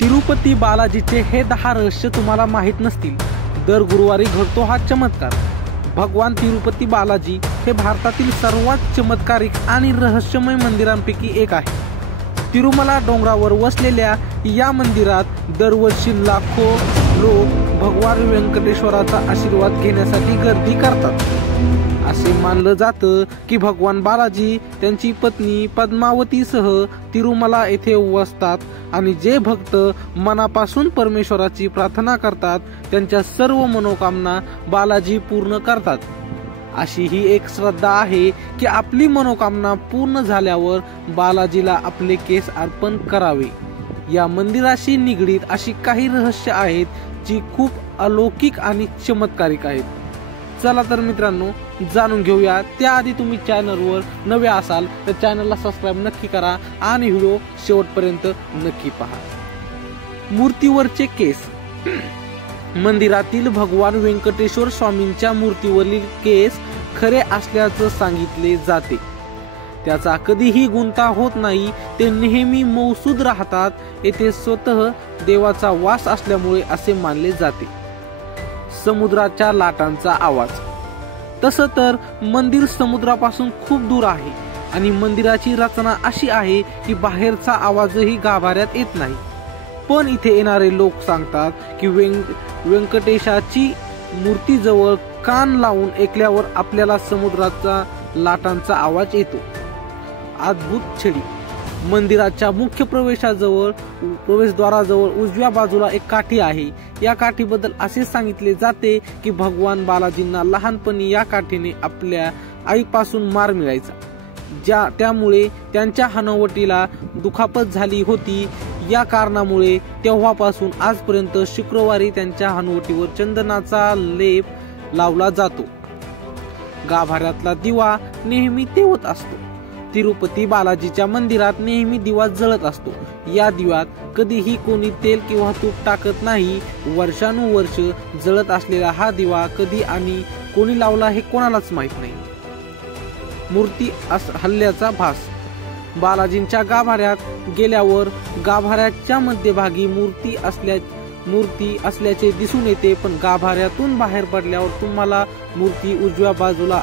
तिरुपती बालाजीचे हे 10 रहस्य तुम्हाला माहीत नसतील। दर गुरुवारी घडतो हा चमत्कार। भगवान तिरुपती बालाजी हे भारतातील सर्वात चमत्कारिक आणि रहस्यमय मंदिरांपैकी एक आहे। तिरुमला डोंगरावर वसलेल्या या मंदिरात दरवर्षी लाखो लोक भगवान व्यंकटेश्वराचा आशीर्वाद घेण्यासाठी गर्दी करतात। असे मानलं जातं की भगवान बालाजी त्यांची पत्नी पद्मावतीसह तिरुमला येथे वसतात आणि जे भक्त मनापासून परमेश्वराची प्रार्थना करतात त्यांच्या सर्व मनोकामना बालाजी पूर्ण करतात। अशी ही एक श्रद्धा आहे की आपली मनोकामना पूर्ण झाल्यावर बालाजीला आपले केस अर्पण करावे। या मंदिराशी निगडीत अशी काही रहस्य आहेत जी खूप अलौकिक आणि चमत्कारिक आहेत। चला तर मित्रांनो जाणून घेऊया। त्याआधी तुम्ही चॅनलवर नवे असाल तर चॅनलला सबस्क्राइब नक्की करा आणि व्हिडिओ शेवटपर्यंत नक्की पहा। मूर्तीवरचे केस। मंदिरातील भगवान व्यंकटेश्वर स्वामींच्या मूर्तीवरील केस खरे असल्याचं सांगितले जाते। त्याचा कधीही गुंता होत नाही, ते नेहमी मौसूद राहतात। येथे स्वतः देवाचा वास असल्यामुळे असे मानले जाते। समुद्राच्या लाटांचा आवाज। तसं तर मंदिर समुद्रापासून खूप दूर आहे आणि मंदिराची रचना अशी आहे की बाहेरचा आवाजही गाभाऱ्यात येत नाही। पण इथे येणारे लोक सांगतात की व्यंकटेशाची मूर्तीजवळ कान लावून ऐकल्यावर आपल्याला समुद्राचा लाटांचा आवाज येतो। अद्भुत छडी। मंदिराच्या मुख्य प्रवेशद्वाराजवळ उजव्या बाजूला एक काठी आहे। या काठीबद्दल असे सांगितले जाते की भगवान बालाजींना लहानपणी या काठीने आपल्या आईपासून मार मिळायचा, त्यामुळे त्यांच्या हनुवटीला दुखापत झाली होती। या कारणामुळे तेव्हापासून आजपर्यंत शुक्रवारी त्यांच्या हनुवटीवर चंदनाचा लेप लावला जातो। गाभाऱ्यातला दिवा नेहमी तेवत असतो। तिरुपती बालाजीच्या मंदिरात नेहमी दिवा जळत असतो। या दिव्यात कधीही कोणी तेल किंवा तूप टाकत नाही। वर्षानुवर्ष जळत असलेला हा दिवा कधी आणि कोणी लावला हे कोणालाच माहित नाही। मूर्ती हल्ल्याचा भास। बालाजींच्या गाभाऱ्यात गेल्यावर गाभाऱ्याच्या मध्यभागी मूर्ती असल्याचे दिसून येते, पण गाभाऱ्यातून बाहेर पडल्यावर तुम्हाला मूर्ती उजव्या बाजूला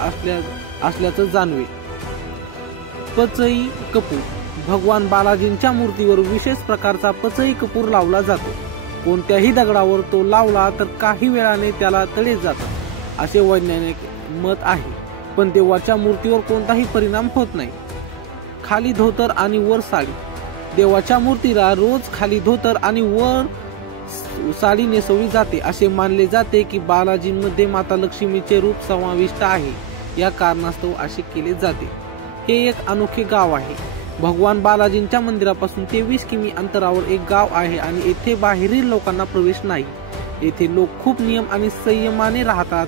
असल्याचं जाणवेल। पचई कपूर। भगवान बालाजींच्या मूर्तीवर विशेष प्रकारचा पचई कपूर लावला जातो। कोणत्याही दगडावर तो लावला तर काही वेळाने त्याला तडे जातात असे वैज्ञानिक मत आहे, पण देवाच्या मूर्तीवर कोणताही परिणाम होत नाही। खाली धोतर आणि वर साडी। देवाच्या मूर्तीला रोज खाली धोतर आणि वर साडी नेसवली जाते। असे मानले जाते की बालाजींमध्ये माता लक्ष्मीचे रूप समाविष्ट आहे। या कारणास्तव असे केले जाते। हे एक अनोखे गाव आहे। भगवान बालाजींच्या मंदिरापासून 23 किमी अंतरावर एक गाव आहे आणि येथे बाहेरील लोकांना प्रवेश नाही। येथे लोक खूप नियम आणि संयमाने राहतात।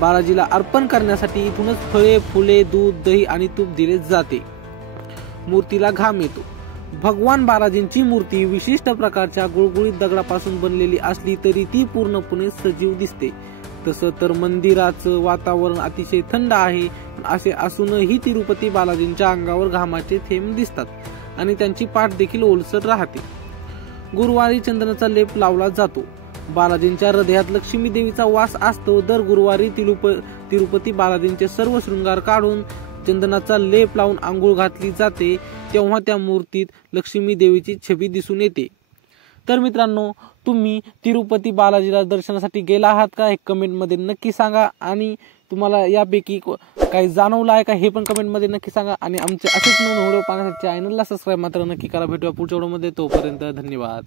बालाजीला अर्पण करण्यासाठी इथूनच फळे, फुले, दूध, दही आणि तूप दिले जाते। मूर्तीला घाम येतो। भगवान बालाजींची मूर्ती विशिष्ट प्रकारच्या गुळगुळीत दगडापासून बनलेली असली तरी ती पूर्णपणे सजीव दिसते। तसं तर मंदिराचं वातावरण अतिशय थंड आहे। असे असूनही तिरुपती बालाजींच्या अंगावर घामाचे थेंब दिसतात आणि त्यांची पाठ देखील ओलसर राहते। गुरुवारी चंदनाचा लेप लावला जातो। बालाजींच्या हृदयात लक्ष्मी देवीचा वास असतो। दर गुरुवारी तिरुपती बालाजींचे सर्व शृंगार काढून चंदनाचा लेप लावून आंघोळ घातली जाते, तेव्हा त्या मूर्तीत लक्ष्मी देवीची छबी दिसून येते। तर मित्रांनो, तुम्ही तिरुपती बालाजीला दर्शनासाठी गेला आहात का हे कमेंट मध्ये नक्की सांगा आणि तुम्हाला यापैकी काही जाणवलं आहे का हे पण कमेंट मध्ये नक्की सांगा आणि आमचे असेच नवीन व्हिडिओ पाहण्यासाठी चॅनलला सबस्क्राइब मात्र नक्की करा। भेटूया पुढच्या व्हिडिओमध्ये, तोपर्यंत धन्यवाद।